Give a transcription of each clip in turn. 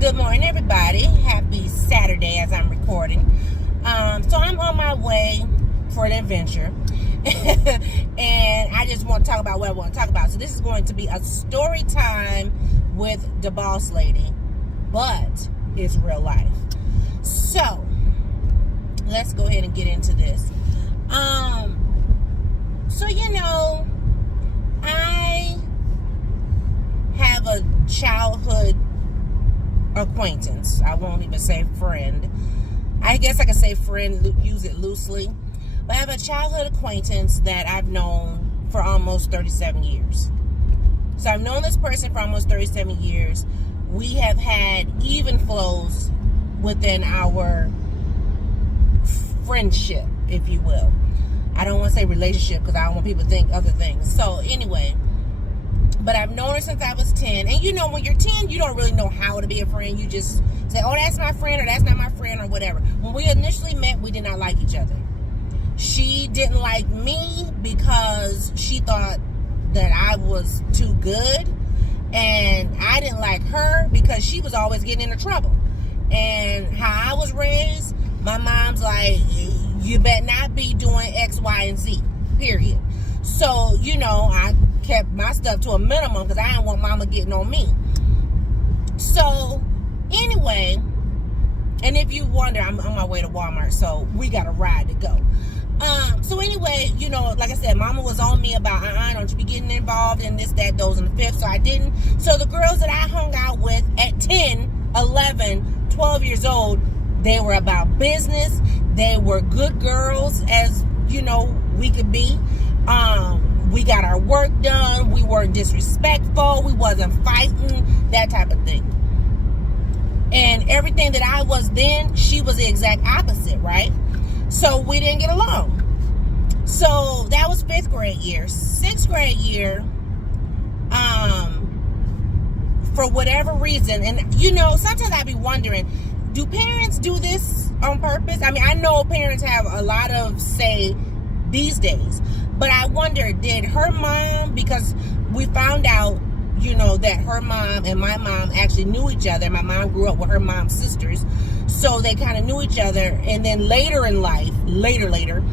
Good morning, everybody. Happy Saturday as I'm recording. So I'm on my way for an adventure. And I just want to talk about what I want to talk about. So this is going to be a story time with the boss lady, but it's real life. So let's go ahead and get into this. So I have a childhood acquaintance. I won't even say friend. I guess I could say friend, use it loosely. But I have a childhood acquaintance that I've known for almost 37 years. So I've known this person for almost 37 years. We have had even flows within our friendship, if you will. I don't want to say relationship because I don't want people to think other things. So anyway, but I've known her since I was 10. And when you're 10, you don't really know how to be a friend. You just say, oh, that's my friend, or that's not my friend, or whatever. When we initially met, we did not like each other. She didn't like me because she thought that I was too good. And I didn't like her because she was always getting into trouble. And how I was raised, my mom's like, you better not be doing X, Y, and Z, period. So, I kept my stuff to a minimum because I didn't want mama getting on me. So, anyway, and if you wonder, I'm on my way to Walmart, so we got a ride to go. So anyway, like I said, mama was on me about, don't you be getting involved in this, that, those, and the fifth, so I didn't. So the girls that I hung out with at 10, 11, 12 years old, they were about business. They were good girls, as, we could be. We got our work done. We weren't disrespectful. We wasn't fighting, that type of thing. And everything that I was then, she was the exact opposite, right? So we didn't get along. So that was 5th grade year. 6th grade year, for whatever reason, and sometimes I be wondering, do parents do this on purpose? I mean, I know parents have a lot of say these days, but I wonder, did her mom, because we found out, that her mom and my mom actually knew each other. My mom grew up with her mom's sisters, so they kind of knew each other. And then later in life, later,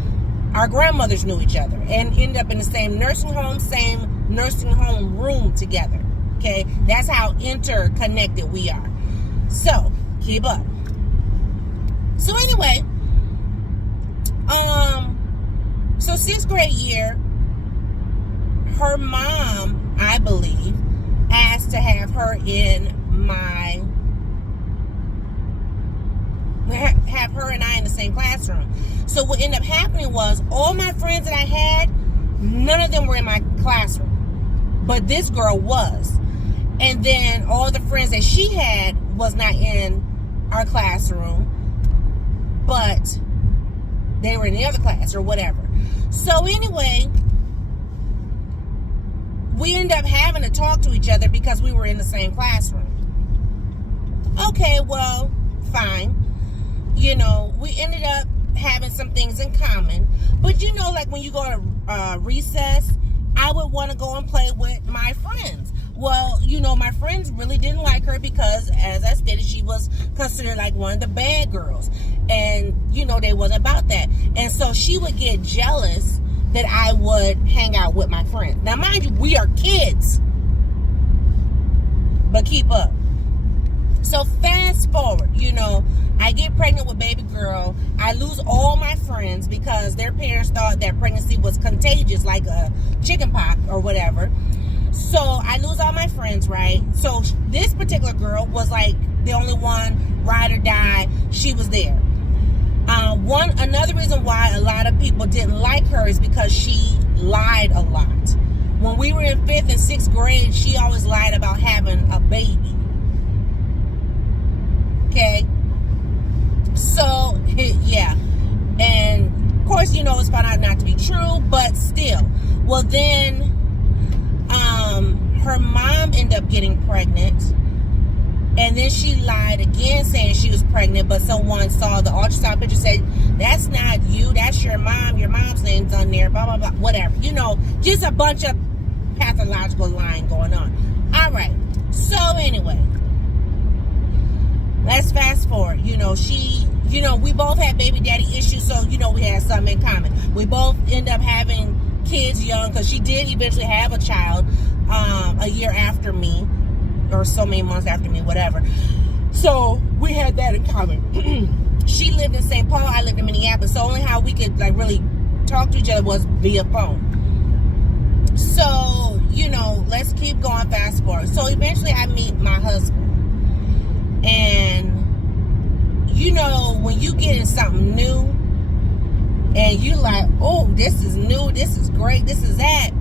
our grandmothers knew each other and ended up in the same nursing home room together. Okay, that's how interconnected we are. So keep up. So anyway, so 6th grade year, her mom, I believe, asked to have her have her and I in the same classroom. So what ended up happening was, all my friends that I had, none of them were in my classroom, but this girl was. And then all the friends that she had was not in our classroom, but they were in the other class or whatever. So anyway, we ended up having to talk to each other because we were in the same classroom. Okay, well, fine. We ended up having some things in common. But like when you go to recess, I would want to go and play with my friends. Well, my friends really didn't like her because, as I stated, she was considered like one of the bad girls. And, they wasn't about that. And so she would get jealous that I would hang out with my friends. Now, mind you, we are kids. But keep up. So fast forward, I get pregnant with baby girl. I lose all my friends because their parents thought that pregnancy was contagious, like a chicken pox or whatever. So I lose all my friends, right? So this particular girl was like the only one, ride or die. She was there. Another reason why a lot of people didn't like her is because she lied a lot. When we were in 5th and 6th grade, she always lied about having a baby. Okay? So, yeah. And, of course, it's found out not to be true, but still. Well, then, her mom ended up getting pregnant. And then she lied again, saying she was pregnant, but someone saw the ultrasound picture, said, that's not you, that's your mom. Your mom's name's on there, blah, blah, blah, whatever. Just a bunch of pathological lying going on. All right. So, anyway. let's fast forward. You know, we both had baby daddy issues, so, we had something in common. We both end up having kids young, because she did eventually have a child a year after me, or so many months after me, whatever. So we had that in common. She lived in St. Paul, I lived in Minneapolis, so only how we could really talk to each other was via phone. So, let's keep going, fast forward. So eventually I meet my husband. And, when you get in something new, and you like, oh, this is new, this is great, this is that,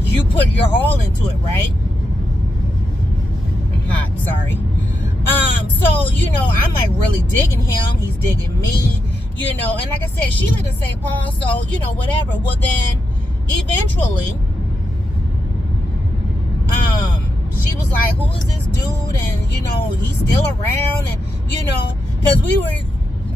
you put your all into it, right? I'm hot, sorry. So, I'm like really digging him, he's digging me, and like I said, she lived in St. Paul, so, whatever. Well, then, eventually, she was like, who is this dude? And, he's still around, and, because we were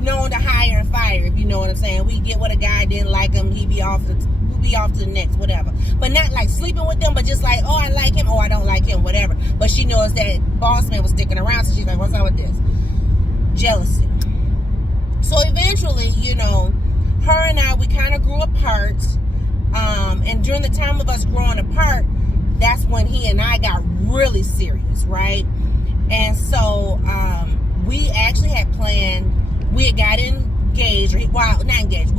known to hire and fire, if you know what I'm saying. We get what a guy didn't like him, we'd be off to the next, whatever. But not like sleeping with them, but just like, oh, I like him, oh, I don't like him, whatever. But she knows that boss man was sticking around, so she's like, what's up with this? Jealousy. So eventually, her and I, we kind of grew apart. And during the time of us growing apart, that's when he and I got really serious, right? And so we actually had planned, we had got engaged, not engaged,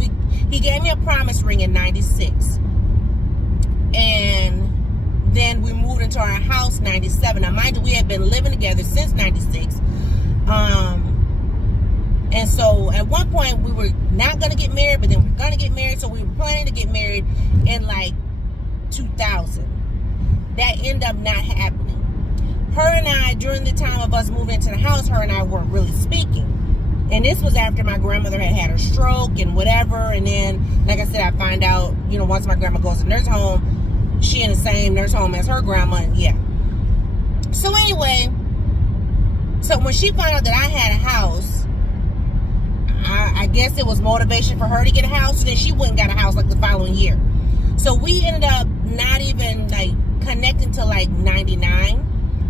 he gave me a promise ring in 96. And then we moved into our house 97. Now, mind you, we had been living together since 96. And so at one point we were not going to get married, but then we were going to get married. So we were planning to get married in like 2000. That ended up not happening. Her and I, during the time of us moving into the house, her and I weren't really speaking. And this was after my grandmother had her stroke and whatever. And then, like I said, I find out, once my grandma goes to nurse home, she in the same nurse home as her grandma. And yeah. So anyway, so when she found out that I had a house, I guess it was motivation for her to get a house. Then she went and got a house like the following year. So we ended up not even like connecting till like 99.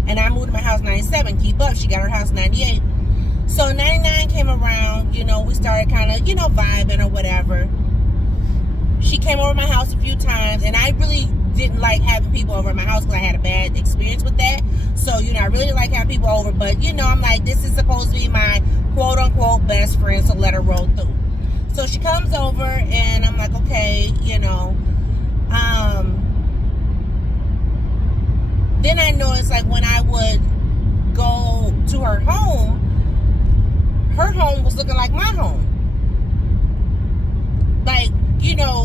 And I moved to my house 97. Keep up. She got her house 98. So 99 came around, we started kind of, vibing or whatever. She came over my house a few times, and I really didn't like having people over at my house because I had a bad experience with that. So, I really didn't like having people over, but, I'm like, this is supposed to be my quote-unquote best friend, so let her roll through. So she comes over, and I'm like, okay, then I noticed, like, when I would go to her home was looking like my home. Like,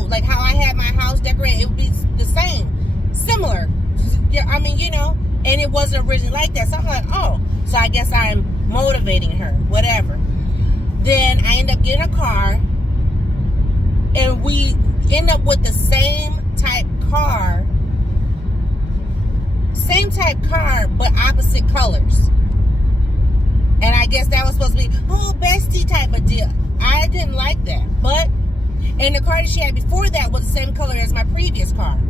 like how I had my house decorated, it would be the same. Similar. I mean, and it wasn't originally like that. So I'm like, oh, so I guess I'm motivating her, whatever. Then I end up getting a car, and we end up with the same type car, but opposite colors. And I guess that was supposed to be, bestie type of deal. I didn't like that. But, and the car that she had before that was the same color as my previous car.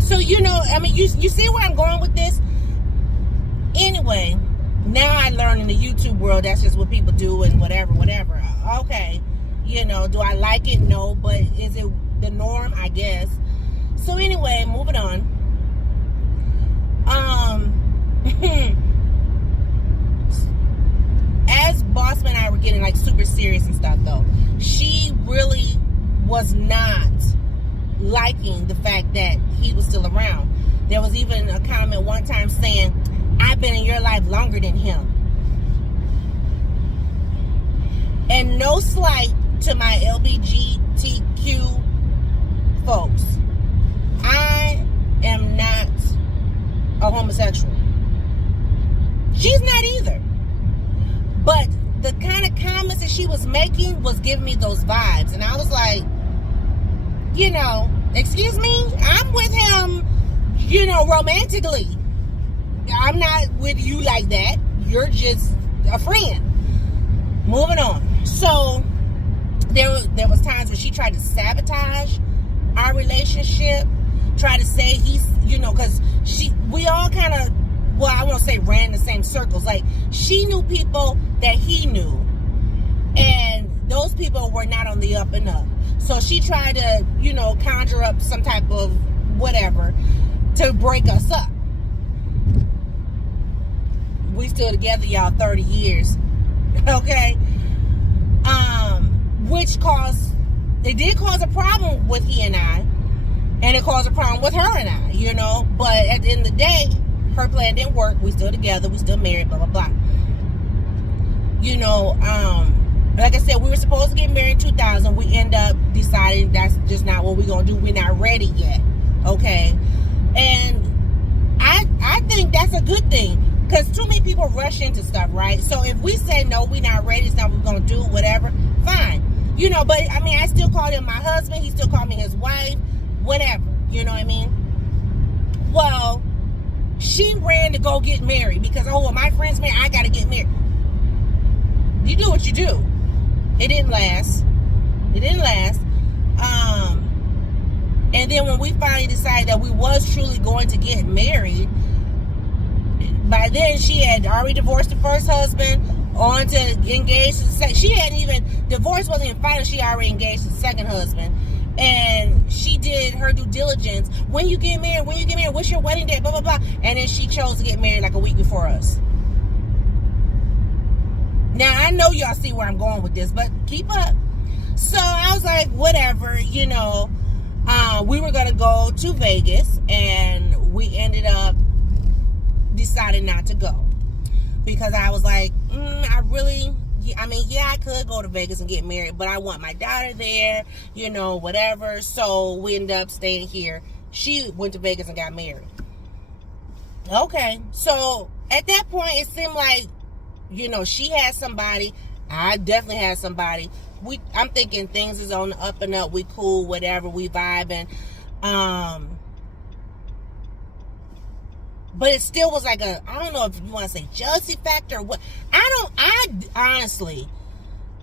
So, I mean, you see where I'm going with this? Anyway, now I learn in the YouTube world, that's just what people do and whatever. Okay, do I like it? No, but is it the norm? I guess. So anyway, moving on. As Bossman and I were getting like super serious and stuff though, she really was not liking the fact that he was still around. There was even a comment one time saying, I've been in your life longer than him. And no slight to my LGBTQ folks, I am not a homosexual. She's not either. But the kind of comments that she was making was giving me those vibes. And I was like, excuse me? I'm with him, romantically. I'm not with you like that. You're just a friend. Moving on. So, there was times when she tried to sabotage our relationship. Try to say he's, because we all kind of well, I won't say ran in the same circles. Like, she knew people that he knew, and those people were not on the up and up. So she tried to, you know, conjure up some type of whatever to break us up. We still together, y'all, 30 years. Okay? Which it did cause a problem with he and I, and it caused a problem with her and I, you know. But at the end of the day, her plan didn't work. We still together, we still married, blah, blah, blah. You know, like I said, we were supposed to get married in 2000. We end up deciding that's just not what we're going to do. We're not ready yet. Okay? And I think that's a good thing, because too many people rush into stuff, right? So if we say, no, we're not ready, it's not what we're going to do, whatever, fine. You know, but, I mean, I still call him my husband. He still called me his wife, whatever. You know what I mean? Well, she ran to go get married because, oh, well, my friend's married, I got to get married. You do what you do. It didn't last. It didn't last. And then when we finally decided that we was truly going to get married, by then she had already divorced the first husband, on to engage to the second. She hadn't even, divorce wasn't even final, she already engaged the second husband. And she did her due diligence. When you get married, what's your wedding date, blah, blah, blah. And then she chose to get married like a week before us. Now, I know y'all see where I'm going with this, but keep up. So I was like, whatever, you know. We were going to go to Vegas, and we ended up deciding not to go. Because I was like, I could go to Vegas and get married, but I want my daughter there, you know, whatever. So we ended up staying here. She went to Vegas and got married. Okay. So at that point, it seemed like, you know, she had somebody. I definitely had somebody. I'm thinking things is on the up and up. We cool, whatever. We vibing. But it still was like I don't know if you want to say jealousy factor or what. Honestly,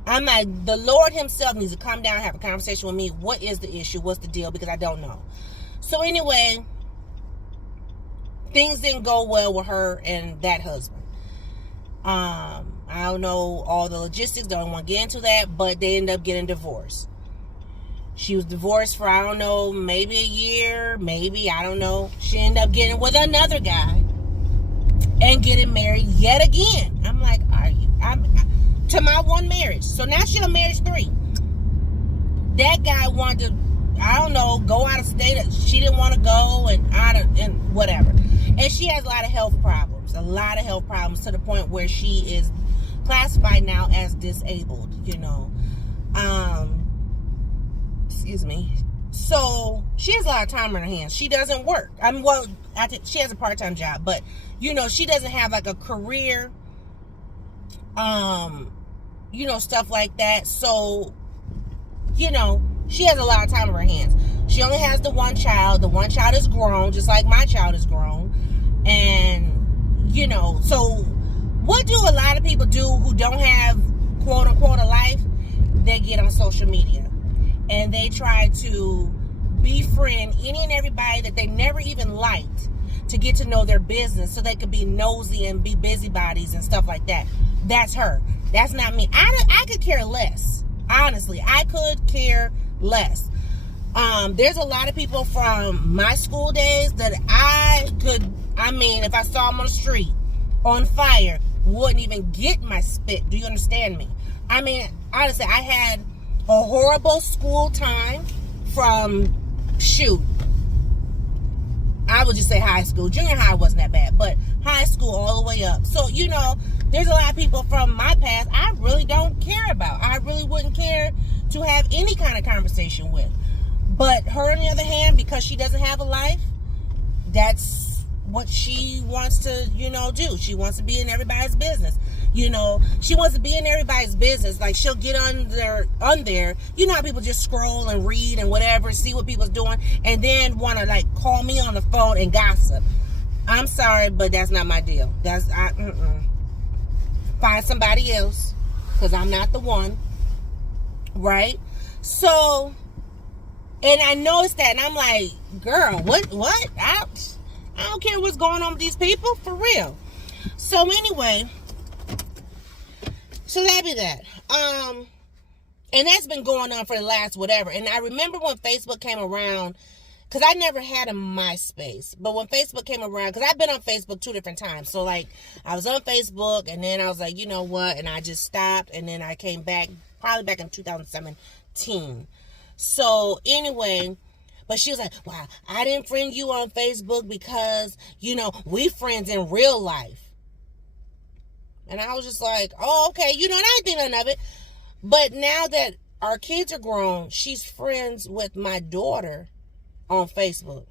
I'm like, the Lord himself needs to come down and have a conversation with me. What is the issue? What's the deal? Because I don't know. So anyway, things didn't go well with her and that husband. I don't know all the logistics. Don't want to get into that. But they ended up getting divorced. She was divorced for, I don't know, maybe a year, maybe, I don't know. She ended up getting with another guy and getting married yet again. I'm like, to my one marriage. So now she's on marriage 3. That guy wanted to, I don't know, go out of state. She didn't want to go and whatever. And she has a lot of health problems to the point where she is classified now as disabled, you know. Excuse me. So she has a lot of time on her hands. She doesn't work. I think she has a part-time job, but you know, she doesn't have like a career, you know, stuff like that. So, you know, she has a lot of time on her hands. She only has the one child. The one child is grown, just like my child is grown. And, you know, so what do a lot of people do who don't have, quote unquote, a life? They get on social media. And they try to befriend any and everybody that they never even liked to get to know their business so they could be nosy and be busybodies and stuff like that. That's her. That's not me. I could care less. Honestly, I could care less. There's a lot of people from my school days that if I saw them on the street on fire, wouldn't even get my spit. Do you understand me? I mean, honestly, I had a horrible school time from, I would just say high school. Junior high wasn't that bad, but high school all the way up. So, you know, there's a lot of people from my past I really don't care about. I really wouldn't care to have any kind of conversation with. But her, on the other hand, because she doesn't have a life, that's what she wants to, you know, do. She wants to be in everybody's business. You know, she wants to be in everybody's business. Like, she'll get on there. You know how people just scroll and read and whatever, see what people's doing, and then want to, like, call me on the phone and gossip. I'm sorry, but that's not my deal. Find somebody else, because I'm not the one. Right? So, and I noticed that, and I'm like, girl, what? I don't care what's going on with these people, for real. So anyway, so that be that. And that's been going on for the last whatever. And I remember when Facebook came around, because I never had a MySpace. But when Facebook came around, because I've been on Facebook 2 different times. So, like, I was on Facebook, and then I was like, you know what? And I just stopped, and then I came back, probably back in 2017. So, anyway, but she was like, wow, I didn't friend you on Facebook because, you know, we friends in real life. And I was just like, oh, okay, you know, and I didn't think none of it. But now that our kids are grown, she's friends with my daughter on Facebook.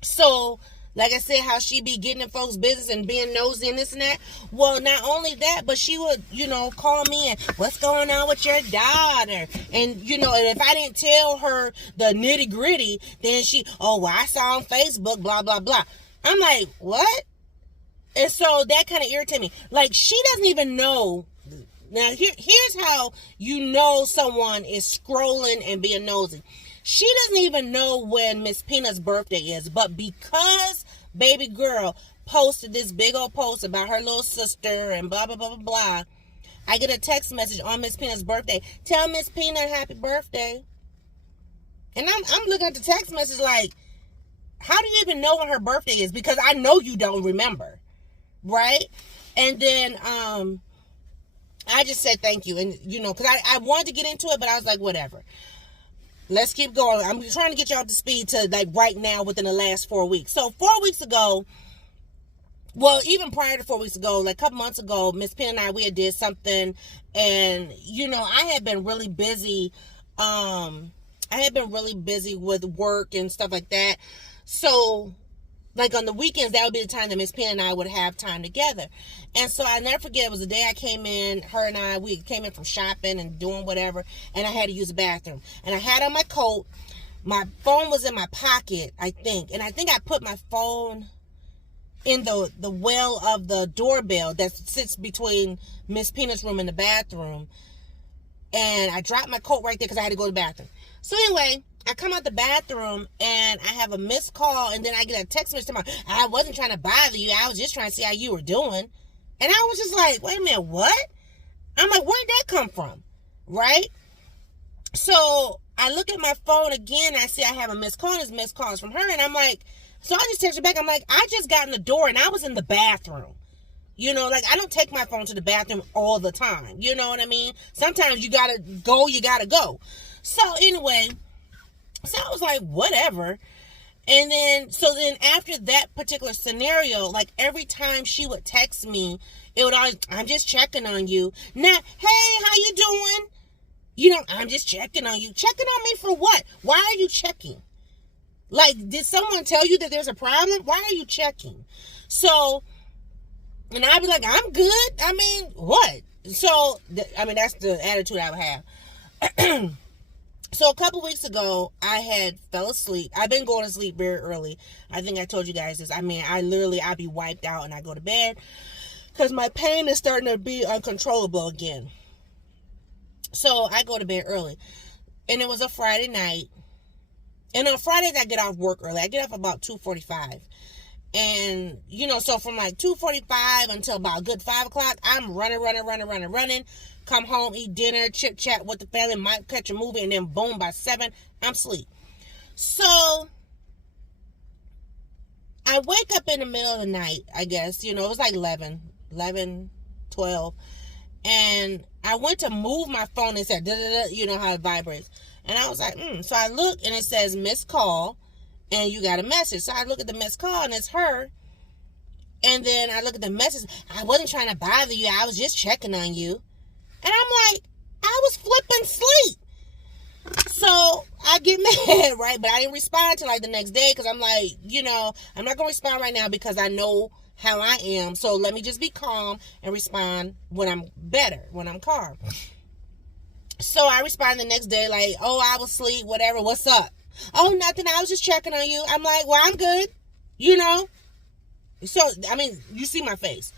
So, like I said, how she be getting in folks' business and being nosy and this and that. Well, not only that, but she would, you know, call me and, what's going on with your daughter? And, you know, and if I didn't tell her the nitty gritty, then she, oh, well, I saw on Facebook, blah, blah, blah. I'm like, what? And so that kind of irritated me. Like, she doesn't even know. Now, here's how you know someone is scrolling and being nosy. She doesn't even know when Miss Peanut's birthday is, but because baby girl posted this big old post about her little sister and blah, blah, blah, blah, blah, I get a text message on Miss Peanut's birthday. Tell Miss Peanut happy birthday. And I'm looking at the text message like, how do you even know when her birthday is? Because I know you don't remember, right? And then, I just said thank you. And, you know, because I wanted to get into it, but I was like, whatever. Let's keep going. I'm trying to get y'all up to speed to, like, right now within the last 4 weeks. So, 4 weeks ago, well, even prior to 4 weeks ago, like a couple months ago, Miss Pin and I, we had did something. And, you know, I had been really busy. With work and stuff like that. So, like on the weekends, that would be the time that Miss Pin and I would have time together. And so I never forget, it was the day I came in, her and I, we came in from shopping and doing whatever, and I had to use the bathroom. And I had on my coat, my phone was in my pocket, I think. And I think I put my phone in the well of the doorbell that sits between Miss Peanut's room and the bathroom. And I dropped my coat right there because I had to go to the bathroom. So anyway, I come out the bathroom and I have a missed call, and then I get a text message tomorrow. I wasn't trying to bother you. I was just trying to see how you were doing. And I was just like, wait a minute, what? I'm like, where'd that come from? Right? So I look at my phone again. I see I have a missed call, and it's missed calls from her. And I'm like, so I just text her back. I'm like, I just got in the door and I was in the bathroom. You know, like, I don't take my phone to the bathroom all the time. You know what I mean? Sometimes you gotta go. So anyway, so I was like, whatever. And then, so then after that particular scenario, like every time she would text me, it would always, I'm just checking on you. Now, hey, how you doing? You know, I'm just checking on you. Checking on me for what? Why are you checking? Like, did someone tell you that there's a problem? Why are you checking? So, and I'd be like, I'm good. I mean, what? So, that's the attitude I would have. So a couple weeks ago, I had fell asleep. I've been going to sleep very early. I think I told you guys this. I mean, I'd be wiped out and I go to bed because my pain is starting to be uncontrollable again. So I go to bed early. And it was a Friday night. And on Fridays, I get off work early. I get off about 2:45. And, you know, so from like 2:45 until about a good 5 o'clock, I'm running. Come home, eat dinner, chit-chat with the family, might catch a movie, and then boom, by 7, I'm asleep. So, I wake up in the middle of the night, I guess. You know, it was like 11, 12. And I went to move my phone and it said, da-da-da, you know how it vibrates. And I was like, So I look, and it says, missed call, and you got a message. So I look at the missed call, and it's her. And then I look at the message. I wasn't trying to bother you. I was just checking on you. And I'm like, I was flipping sleep. So I get mad, right? But I didn't respond until like the next day because I'm like, you know, I'm not going to respond right now because I know how I am. So let me just be calm and respond when I'm better, when I'm calm. So I respond the next day like, oh, I was asleep, whatever. What's up? Oh, nothing. I was just checking on you. I'm like, well, I'm good. You know? So, I mean, you see my face.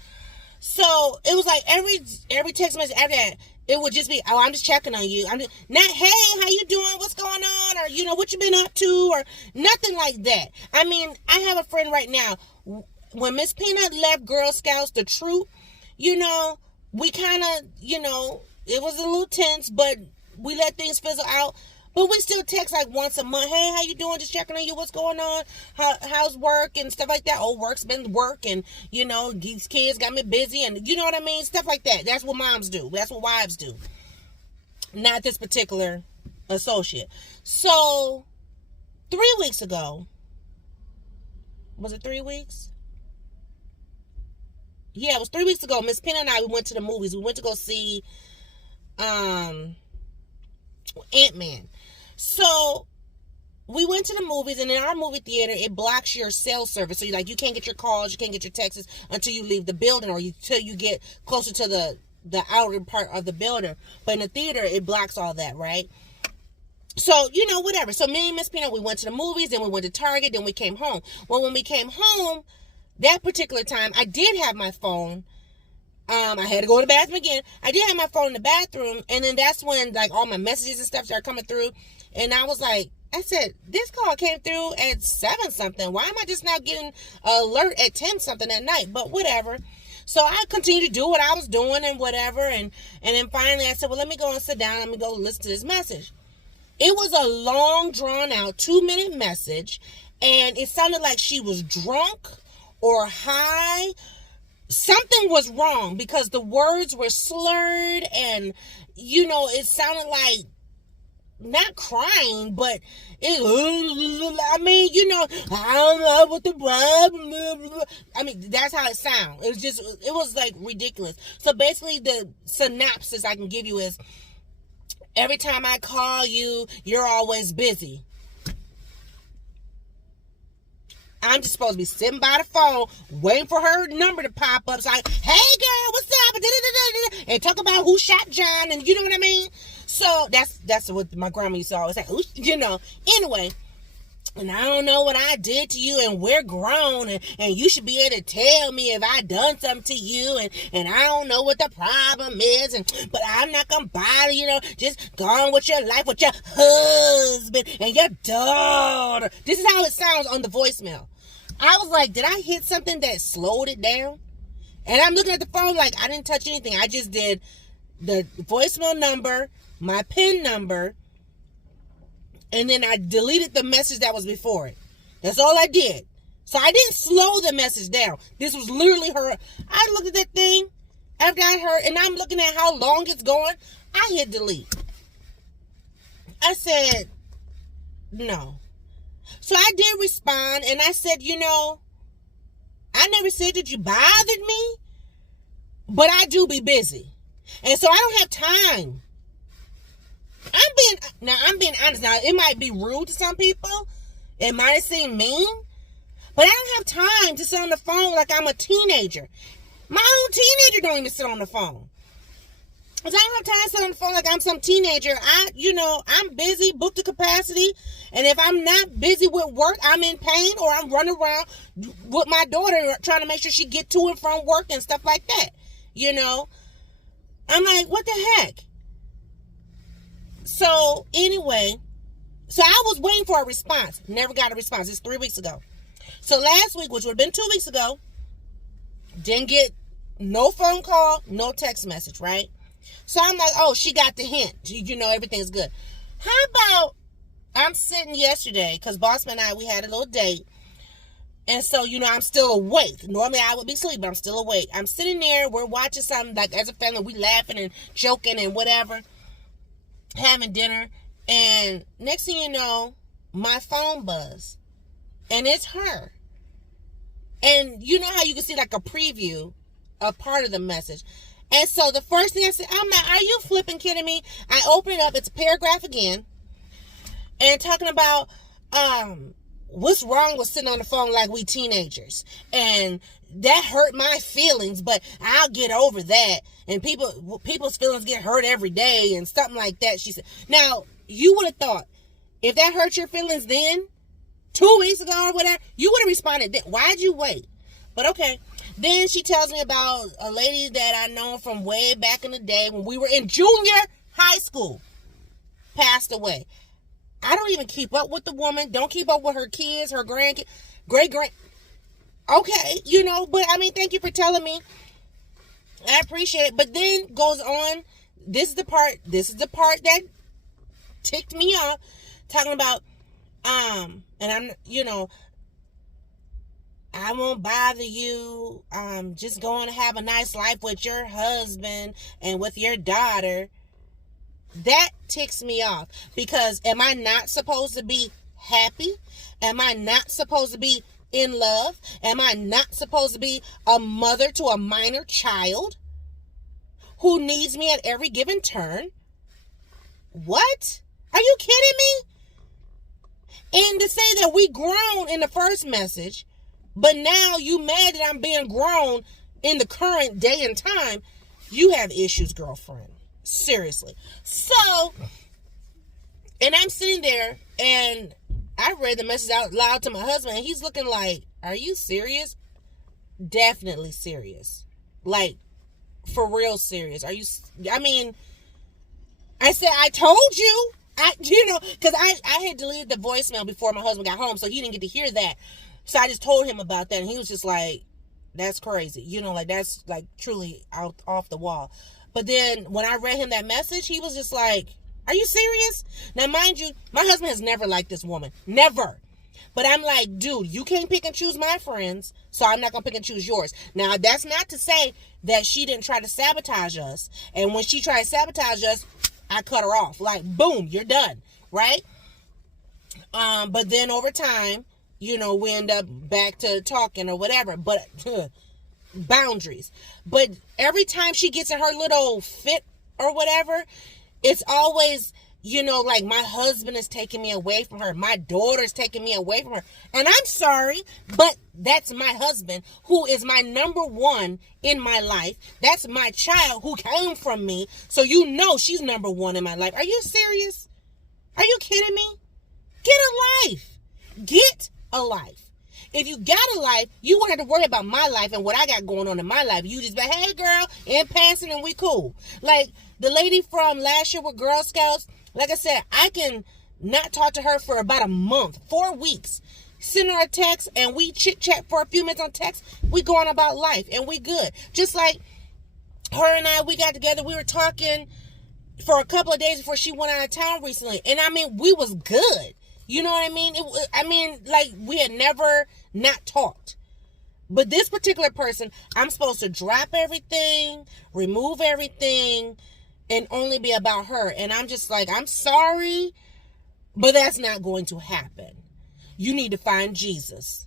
So, it was like every text message after that, It would just be, oh, I'm just checking on you. I'm just, not, hey, how you doing? What's going on? Or, you know, what you been up to? Or nothing like that. I mean, I have a friend right now. When Miss Peanut left Girl Scouts, the troop, you know, we kind of, you know, it was a little tense, but we let things fizzle out. But we still text like once a month. Hey, how you doing? Just checking on you. What's going on? How's work and stuff like that? Oh, work's been work, and you know, these kids got me busy, and you know what I mean? Stuff like that. That's what moms do. That's what wives do. Not this particular associate. So 3 weeks ago, was it 3 weeks? Yeah, it was 3 weeks ago. Miss Pena and I, we went to the movies. We went to go see Ant-Man. So we went to the movies, and in our movie theater, it blocks your cell service. So you can't get your calls, you can't get your texts until you leave the building, or until you get closer to the outer part of the building. But in the theater, it blocks all that, right? So, you know, whatever. So me and Miss Peanut, we went to the movies, then we went to Target, then we came home. Well, when we came home, that particular time, I did have my phone. I had to go to the bathroom again. I did have my phone in the bathroom, and then that's when, like, all my messages and stuff started coming through. And I was like, I said, this call came through at 7 something. Why am I just now getting an alert at 10 something at night? But whatever. So I continued to do what I was doing and whatever. And then finally I said, well, let me go and sit down. Let me go listen to this message. It was a long, drawn-out 2-minute message. And it sounded like she was drunk or high. Something was wrong because the words were slurred, and, you know, it sounded like, not crying, but I mean, you know, I don't know what the problem. I mean, that's how it sounds. It was like ridiculous. So basically the synopsis I can give you is, every time I call you, you're always busy. I'm just supposed to be sitting by the phone, waiting for her number to pop up. So hey girl, what's up? And talk about who shot John, and you know what I mean? So that's what my grandma used to always say, you know. Anyway, and I don't know what I did to you, and we're grown, and you should be able to tell me if I done something to you, and I don't know what the problem is, but I'm not gonna bother, you know, just go on with your life with your husband and your daughter. This is how it sounds on the voicemail. I was like, did I hit something that slowed it down? And I'm looking at the phone like I didn't touch anything. I just did the voicemail number, my PIN number, and then I deleted the message that was before it. That's all I did. So I didn't slow the message down. This was literally her. I looked at that thing after I heard, and I'm looking at how long it's going. I hit delete. I said, no. So I did respond, and I said, you know, I never said that you bothered me, but I do be busy. And so I don't have time. I'm being honest. Now, it might be rude to some people. It might seem mean. But I don't have time to sit on the phone like I'm a teenager. My own teenager don't even sit on the phone. Because I don't have time to sit on the phone like I'm some teenager. I'm busy, booked to capacity. And if I'm not busy with work, I'm in pain, or I'm running around with my daughter trying to make sure she get to and from work and stuff like that. You know? I'm like, what the heck? So, anyway, so I was waiting for a response. Never got a response. It's 3 weeks ago. So last week, which would have been 2 weeks ago, didn't get no phone call, no text message, right? So I'm like, oh, she got the hint. You know, everything's good. How about I'm sitting yesterday, because Bossman and I, we had a little date. And so, you know, I'm still awake. Normally I would be asleep, but I'm still awake. I'm sitting there, we're watching something, like as a family, we laughing and joking and whatever, having dinner. And next thing you know, my phone buzzed. And it's her. And you know how you can see like a preview of part of the message. And so the first thing I said, I'm like, are you flipping kidding me? I open it up, it's a paragraph again. And talking about what's wrong with sitting on the phone like we teenagers. And that hurt my feelings, but I'll get over that. And people's feelings get hurt every day and something like that, she said. Now, you would have thought, if that hurt your feelings then, 2 weeks ago or whatever, you would have responded then. Why'd you wait? But okay. Then she tells me about a lady that I know from way back in the day when we were in junior high school. Passed away. I don't even keep up with the woman. Don't keep up with her kids, her grandkids, great. Okay, but I mean, thank you for telling me. I appreciate it. But then goes on. This is the part that ticked me off. Talking about, and I'm, I won't bother you. Just going to have a nice life with your husband and with your daughter. That ticks me off, because am I not supposed to be happy? Am I not supposed to be in love? Am I not supposed to be a mother to a minor child who needs me at every given turn? What? Are you kidding me? And to say that we grown in the first message, but now you mad that I'm being grown in the current day and time, you have issues, girlfriend. Seriously. So, and I'm sitting there and I read the message out loud to my husband and he's looking like, are you serious? Definitely serious. Like, for real serious. I said, I told you. Because I had deleted the voicemail before my husband got home, so he didn't get to hear that. So I just told him about that and he was just like, that's crazy. That's like truly off the wall. But then when I read him that message, he was just like, are you serious? Now, mind you, my husband has never liked this woman. Never. But I'm like, dude, you can't pick and choose my friends, so I'm not going to pick and choose yours. Now, that's not to say that she didn't try to sabotage us. And when she tried to sabotage us, I cut her off. Like, boom, you're done. Right? But then over time, we end up back to talking or whatever. But boundaries. But every time she gets in her little fit or whatever, it's always, like my husband is taking me away from her. My daughter's taking me away from her. And I'm sorry, but that's my husband, who is my number one in my life. That's my child who came from me. So she's number one in my life. Are you serious? Are you kidding me? Get a life. Get a life. If you got a life, you won't have to worry about my life and what I got going on in my life. You just be, hey girl, in passing and we cool. Like the lady from last year with Girl Scouts, like I said, I can not talk to her for about a month, 4 weeks. Send her a text and we chit chat for a few minutes on text. We go on about life and we good. Just like her and I, we got together, we were talking for a couple of days before she went out of town recently. And I mean, we was good. You know what I mean? Like we had never not talked. But this particular person, I'm supposed to drop everything, remove everything, and only be about her. And I'm just like, I'm sorry, but that's not going to happen. You need to find Jesus.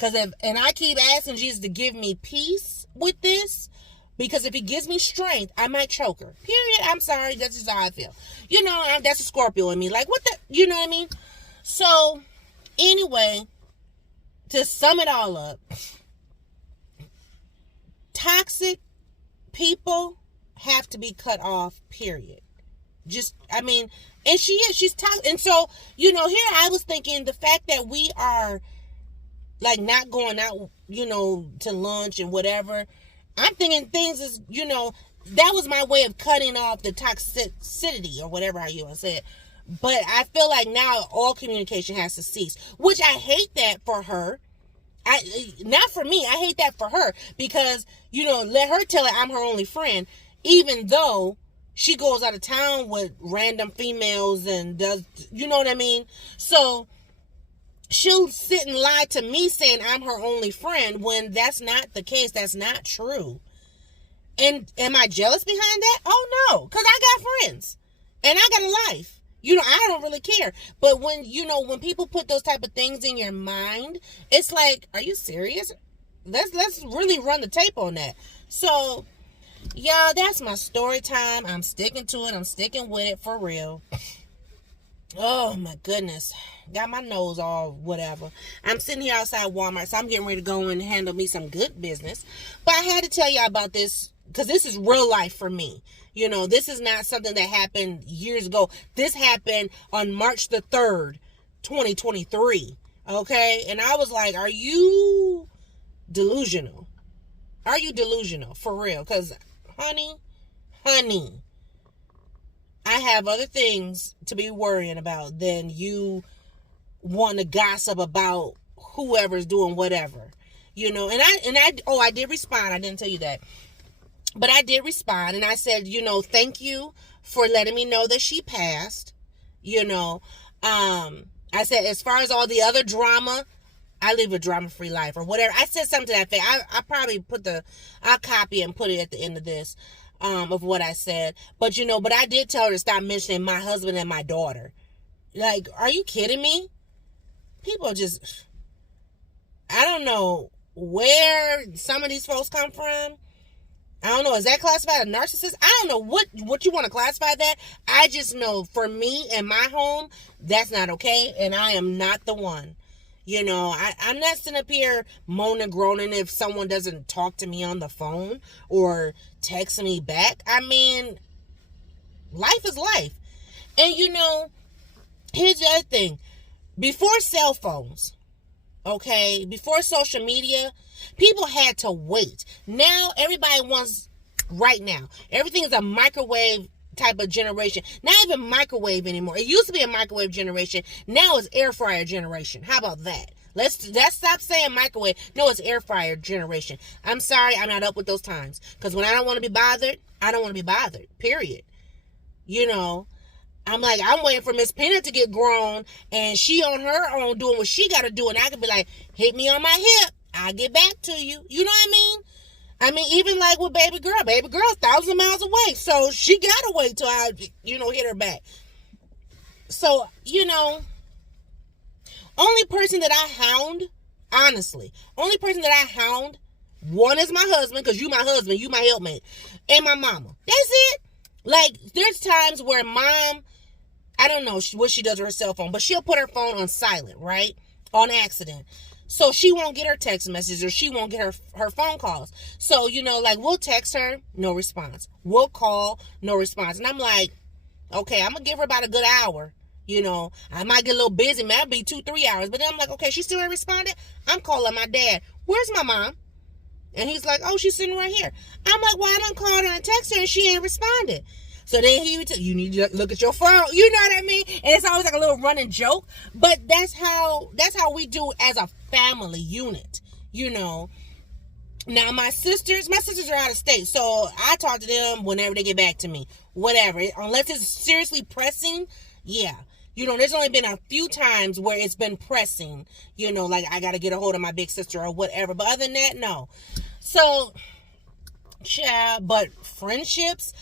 And I keep asking Jesus to give me peace with this, because if he gives me strength, I might choke her. Period. I'm sorry. That's just how I feel. That's a Scorpio in me. Like, what the, you know what I mean? So, anyway, to sum it all up, toxic people have to be cut off, period. And she's toxic. And so, here I was thinking the fact that we are, like, not going out, to lunch and whatever, I'm thinking things is, that was my way of cutting off the toxicity or whatever how you want to say it. But I feel like now all communication has to cease, which I hate that for her. Not for me. I hate that for her because, let her tell it I'm her only friend, even though she goes out of town with random females and does, you know what I mean? So she'll sit and lie to me saying I'm her only friend when that's not the case. That's not true. And am I jealous behind that? Oh no, because I got friends and I got a life. I don't really care. But when people put those type of things in your mind, it's like, are you serious? Let's really run the tape on that. So, y'all, that's my story time. I'm sticking to it. I'm sticking with it for real. Oh, my goodness. Got my nose all whatever. I'm sitting here outside Walmart, so I'm getting ready to go and handle me some good business. But I had to tell y'all about this because this is real life for me. This is not something that happened years ago. This happened on March the 3rd, 2023. Okay? And I was like, are you delusional? Are you delusional? For real? Because, honey, I have other things to be worrying about than you want to gossip about whoever's doing whatever. You know, I did respond. I didn't tell you that. But I did respond, and I said, you know, thank you for letting me know that she passed. You know, I said, as far as all the other drama, I live a drama-free life or whatever. I said something to that effect. I probably I'll copy and put it at the end of this, of what I said. But, you know, but I did tell her to stop mentioning my husband and my daughter. Like, are you kidding me? People just, I don't know where some of these folks come from. I don't know. Is that classified a narcissist? I don't know what you want to classify that. I just know for me and my home, that's not okay. And I am not the one. You know, I'm not sitting up here moaning, groaning if someone doesn't talk to me on the phone or text me back. I mean, life is life. And, you know, here's the other thing. Before cell phones, okay, before social media, people had to wait. Now, everybody wants right now. Everything is a microwave type of generation. Not even microwave anymore. It used to be a microwave generation. Now it's air fryer generation. How about that? Let's stop saying microwave. No, it's air fryer generation. I'm sorry, I'm not up with those times. Because when I don't want to be bothered, I don't want to be bothered. Period. You know, I'm like, I'm waiting for Miss Peanut to get grown and she on her own doing what she got to do. And I can be like, hit me on my hip. I'll get back to you. You know what I mean? I mean, even like with baby girl. Baby girl's thousands of miles away. So she got to wait till I, hit her back. So, only person that I hound, honestly, one is my husband, because you my husband, you my helpmate, and my mama. That's it. Like, there's times where mom, I don't know what she does with her cell phone, but she'll put her phone on silent, right? On accident. So she won't get her text messages or she won't get her phone calls. So, like, we'll text her, no response. We'll call, no response. And I'm like, okay, I'm going to give her about a good hour. I might get a little busy. Might be 2-3 hours. But then I'm like, okay, she still ain't responded. I'm calling my dad. Where's my mom? And he's like, oh, she's sitting right here. I'm like, well, I done called her and texted her and she ain't responded. So then he would tell you need to look at your phone. You know what I mean? And it's always like a little running joke. But that's how we do as a family unit. Now my sisters are out of state. So I talk to them whenever they get back to me. Whatever. Unless it's seriously pressing, yeah. There's only been a few times where it's been pressing. Like I got to get a hold of my big sister or whatever. But other than that, no. So, yeah, but friendships,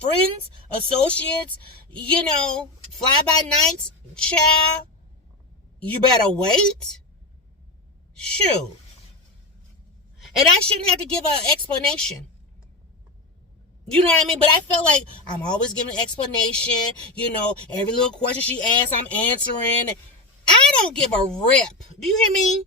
friends, associates, fly-by-nights, child, you better wait. Shoot. And I shouldn't have to give an explanation. You know what I mean? But I feel like I'm always giving an explanation. Every little question she asks, I'm answering. I don't give a rip. Do you hear me?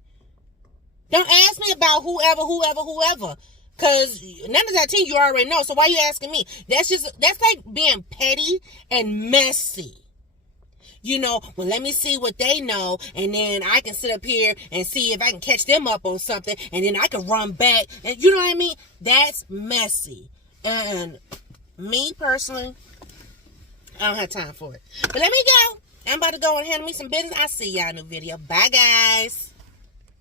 Don't ask me about whoever. Because 9 times out of 10, you already know. So why are you asking me? That's like being petty and messy. Well, let me see what they know, and then I can sit up here and see if I can catch them up on something, and then I can run back. And you know what I mean? That's messy. And me, personally, I don't have time for it. But let me go. I'm about to go and handle me some business. I'll see y'all in the video. Bye, guys.